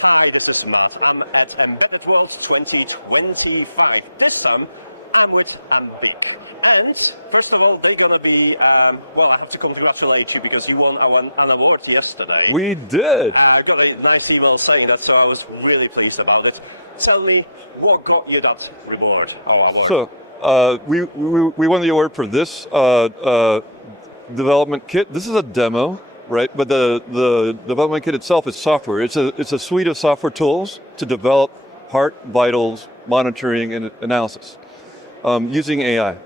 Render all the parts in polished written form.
Hi, this is Matt. I'm at Embedded World 2025. This time, I'm with Ambiq. And first of all, they're going to be, well, I have to congratulate you because you won an award yesterday. We did. I got a nice email saying that, so I was really pleased about it. Tell me, what got you that reward or award? So, we won the award for this development kit. This is a demo, right? But the development kit itself is software. It's a suite of software tools to develop heart vitals monitoring and analysis using AI.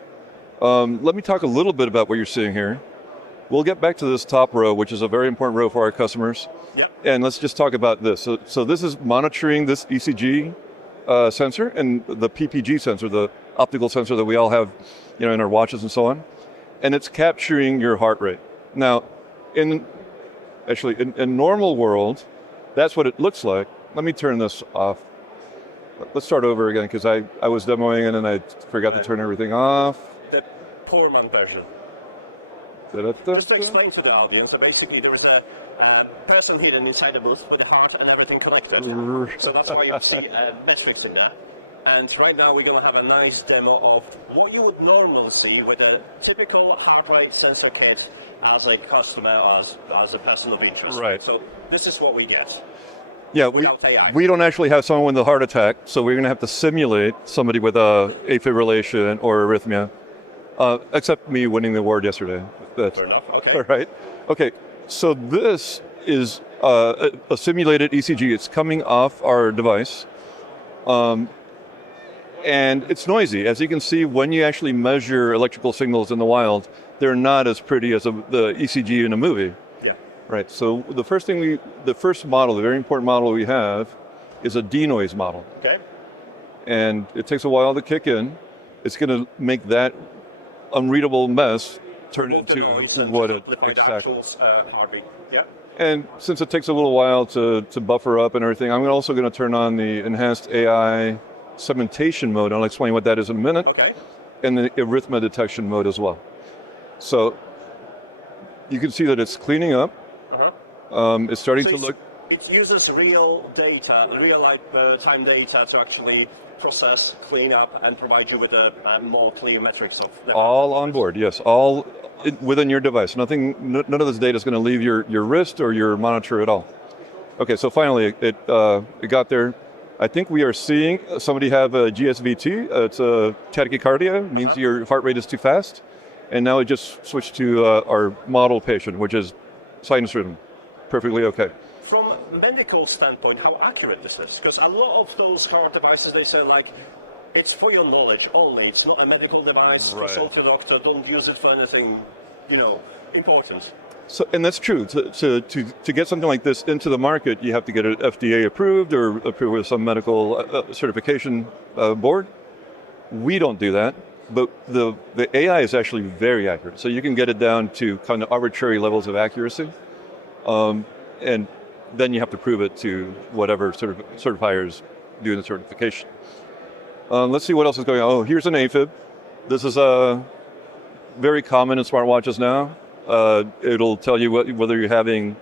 Let me talk a little bit about what you're seeing here. We'll get back to this top row, which is a very important row for our customers. Yep. And let's just talk about this. So this is monitoring this ECG sensor and the PPG sensor, the optical sensor that we all have, in our watches and so on. And it's capturing your heart rate. Now, in normal world, that's what it looks like. Let me turn this off. Let's start over again, because I was demoing it and I forgot to turn everything off. The poor man version. Just to explain to the audience, so basically there is a person hidden inside the booth with the heart and everything connected. So that's why you see metrics in there. And right now we're going to have a nice demo of what you would normally see with a typical heart rate sensor kit as a customer or as a person of interest. Right. So this is what we get. Yeah, without AI. We don't actually have someone with a heart attack, so we're going to have to simulate somebody with a afibrillation or arrhythmia. Except me winning the award yesterday. Fair enough. Okay. All right. Okay. So this is a simulated ECG. It's coming off our device. And it's noisy. As you can see, when you actually measure electrical signals in the wild, they're not as pretty as the ECG in a movie. Yeah. Right. So the first model, the very important model we have, is a denoise model. Okay. And it takes a while to kick in. It's going to make that unreadable mess. Remove the noise and just amplify the actual heartbeat. Yeah. And since it takes a little while to buffer up and everything, I'm also going to turn on the enhanced AI segmentation mode. I'll explain what that is in a minute. Okay. And the arrhythmia detection mode as well. So you can see that it's cleaning up. It's starting to look. It uses real data, time data to actually process, clean up, and provide you with a more clear metrics of the heart all on board. Yes, all within your device. None of this data is going to leave your wrist or your monitor at all. Okay, so finally it got there. I think we are seeing somebody have a GSVT. It's a tachycardia, means your heart rate is too fast. And now it just switched to our model patient, which is sinus rhythm. Perfectly okay. From a medical standpoint, how accurate this is? Because a lot of those heart devices, they say like, it's for your knowledge only. It's not a medical device. Right. Consult your doctor. Don't use it for anything, important. So, and that's true. To get something like this into the market, you have to get it FDA approved or approved with some medical certification board. We don't do that, but the AI is actually very accurate. So you can get it down to kind of arbitrary levels of accuracy, and then you have to prove it to whatever certifiers do the certification. Let's see what else is going on. Oh, here's an AFib. This is very common in smartwatches now. It'll tell you whether you're having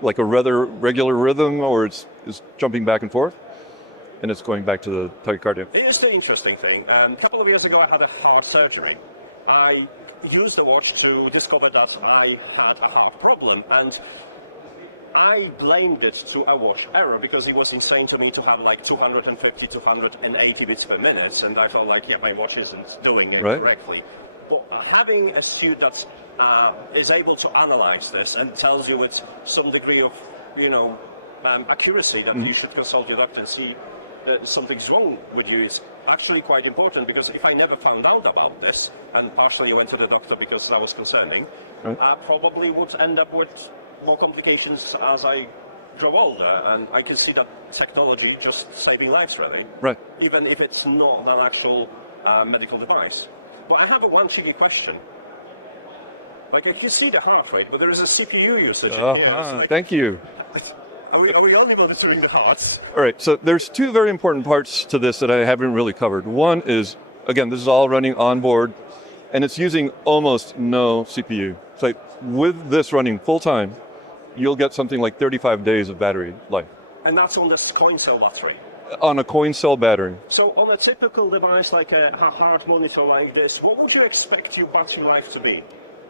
like a rather regular rhythm or it's jumping back and forth, and it's going back to the tachycardia. Here's the interesting thing. A couple of years ago, I had a heart surgery. I used the watch to discover that I had a heart problem, and I blamed it to a watch error because it was insane to me to have like 250, 280 beats per minute, and I felt like, yeah, my watch isn't doing it correctly. But having a suit that is able to analyze this and tells you with some degree of, accuracy that you should consult your doctor and see that something's wrong with you, it's actually quite important, because if I never found out about this, and partially went to the doctor because that was concerning, I probably would end up with more complications as I grow older, and I can see that technology just saving lives, really. Right. Even if it's not an actual medical device. But I have one cheeky question. Like, I can see the heart rate, but there is a CPU usage in here. So like, thank you. Are we only monitoring the hearts? All right, so there's two very important parts to this that I haven't really covered. One is, again, this is all running on board, and it's using almost no CPU. It's like, with this running full time, you'll get something like 35 days of battery life. And that's on this coin cell battery. On a coin cell battery. So on a typical device like a heart monitor like this, what would you expect your battery life to be?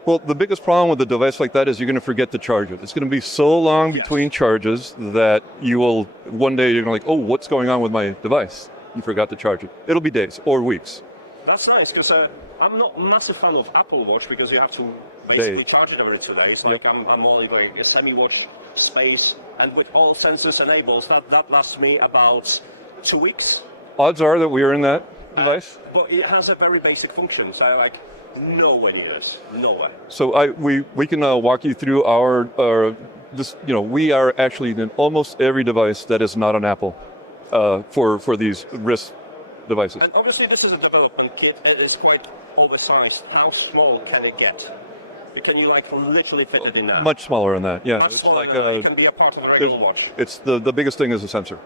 Well, the biggest problem with a device like that is you're going to forget to charge it. It's going to be so long between charges that you will, one day you're going to like, oh, what's going on with my device? You forgot to charge it. It'll be days or weeks. That's nice, because I'm not a massive fan of Apple Watch because you have to basically charge it every 2 days. Like I'm more like a semi-watch space, and with all sensors enabled, that lasts me about 2 weeks. Odds are that we are in that device. But it has a very basic function, so like nowhere near this, nowhere. So we can walk you through our this. You know, we are actually in almost every device that is not an Apple for these wrist devices. And obviously, this is a development kit. It is quite oversized. How small can it get? Can you like literally fit it in there? Much smaller than that. Yeah. Much smaller than that. It can be a part of a regular watch. It's the biggest thing is the sensor.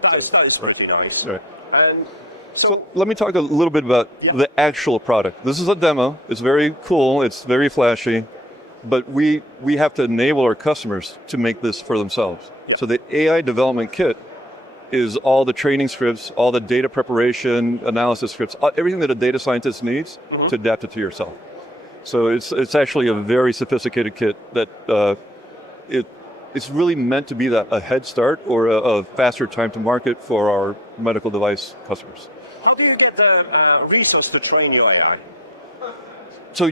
That is pretty nice. Right. And so let me talk a little bit about the actual product. This is a demo. It's very cool. It's very flashy, but we have to enable our customers to make this for themselves. Yeah. So the AI development kit is all the training scripts, all the data preparation, analysis scripts, everything that a data scientist needs to adapt it to yourself. So it's actually a very sophisticated kit that it's really meant to be a head start or a faster time to market for our medical device customers. How do you get the resource to train your AI? So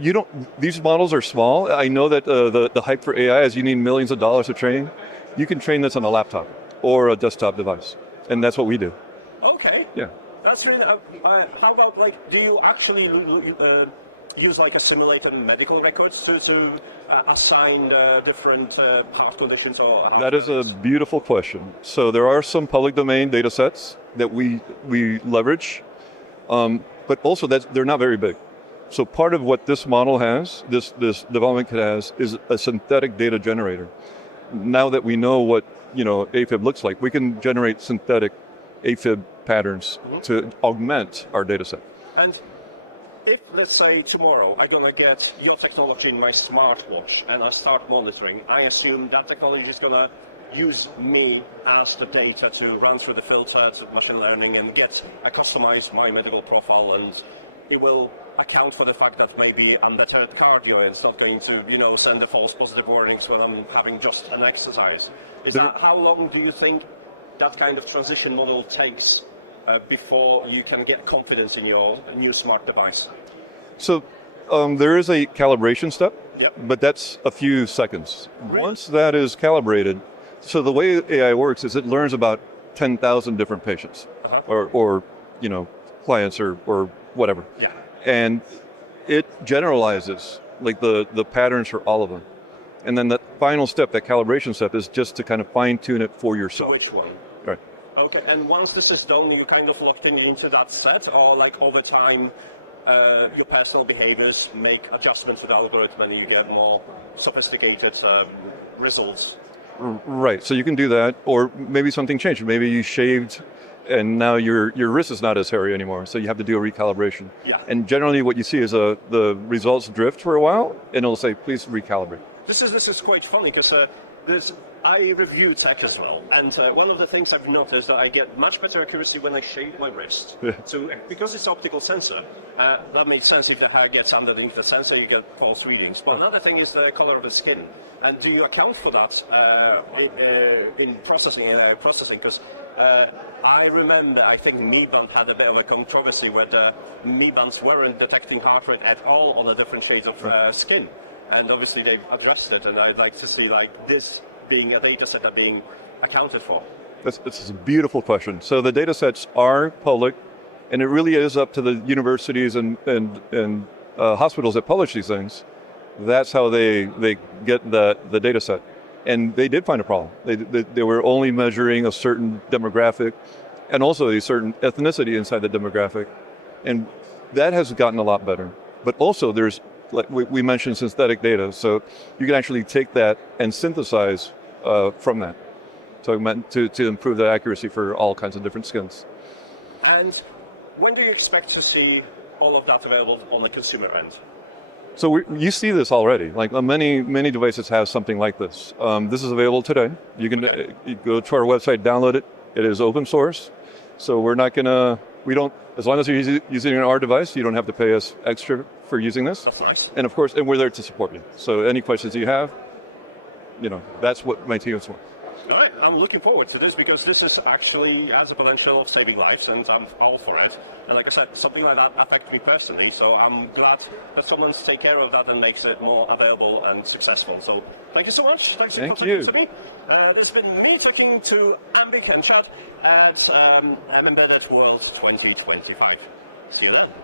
these models are small. I know that the hype for AI is you need millions of dollars to train. You can train this on a laptop or a desktop device, and that's what we do. Okay. Yeah. That's really. How about like? Do you actually use like a simulated medical records to assign different heart conditions or heart failures? That is a beautiful question. So there are some public domain data sets that we leverage, but also they're not very big. So part of what this model has, this development kit has, is a synthetic data generator. Now that we know what AFib looks like, we can generate synthetic AFib patterns to augment our data set. And if, let's say, tomorrow I'm going to get your technology in my smartwatch and I start monitoring, I assume that technology is going to use me as the data to run through the filter to machine learning and customize my medical profile, and it will account for the fact that maybe I'm better at cardio and it's not going to, send the false positive warnings when I'm having just an exercise. How long do you think that kind of transition model takes before you can get confidence in your new smart device? So there is a calibration step, but that's a few seconds. Really? Once that is calibrated, so the way AI works is it learns about 10,000 different patients or clients or whatever. Yeah. And it generalizes like the patterns for all of them. And then the final step, that calibration step, is just to kind of fine tune it for yourself. To which one? Right. Okay, and once this is done, you kind of locked into that set, or like over time, your personal behaviors make adjustments to the algorithm and you get more sophisticated results. Right, so you can do that, or maybe something changed. Maybe you shaved and now your wrist is not as hairy anymore, so you have to do a recalibration. Yeah. And generally what you see is the results drift for a while, and it'll say, please recalibrate. This is quite funny, because I review tech as well, and one of the things I've noticed that I get much better accuracy when I shave my wrist. So because it's optical sensor, that makes sense. If the hair gets underneath the sensor, you get false readings. But another thing is the color of the skin. And do you account for that in processing, AI processing? Because I remember, I think Mi Band had a bit of a controversy where the Mi Bands weren't detecting heart rate at all on the different shades of skin. And obviously they've addressed it, and I'd like to see like this being a data set that being accounted for. This is a beautiful question. So the data sets are public, and it really is up to the universities and hospitals that publish these things. That's how they get the data set. And they did find a problem. They were only measuring a certain demographic and also a certain ethnicity inside the demographic. And that has gotten a lot better. But also there's, like we mentioned, synthetic data. So you can actually take that and synthesize from that. So meant to improve the accuracy for all kinds of different skins. And when do you expect to see all of that available on the consumer end? So you see this already. Like many devices have something like this. This is available today. You can you go to our website, download it. It is open source. So we're not gonna, as long as you're using our device, you don't have to pay us extra for using this. That's nice. And of course, we're there to support you. So any questions you have, that's what my team is for. All right, I'm looking forward to this because this is actually has a potential of saving lives, and I'm all for it. And like I said, something like that affects me personally, so I'm glad that someone's take care of that and makes it more available and successful. So thank you so much. Thanks for talking to me. This has been me talking to Ambiq and Chad at Embedded World 2025. See you then.